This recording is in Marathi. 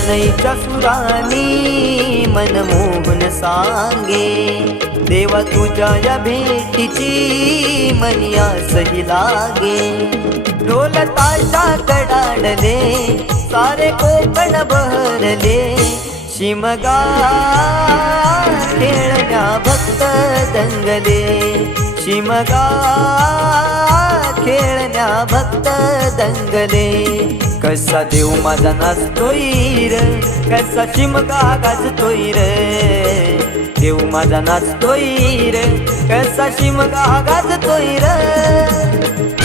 शनईच्या सुरानी मनमोहन सांगे, देवा तुझ्या या भेटीची मनी आसही लागे. ढोल ताशा कडाडले सारे कोकण बहरले, शिमगा खेळण्या भक्त दंगले, शिमगा खेळण्या भक्त दंगले. कसा देव माझा नाचतोय र, कसा शिमगा गाजतोय र, देव माझा नाचतोय र, कसा शिमगा गाजतोय र.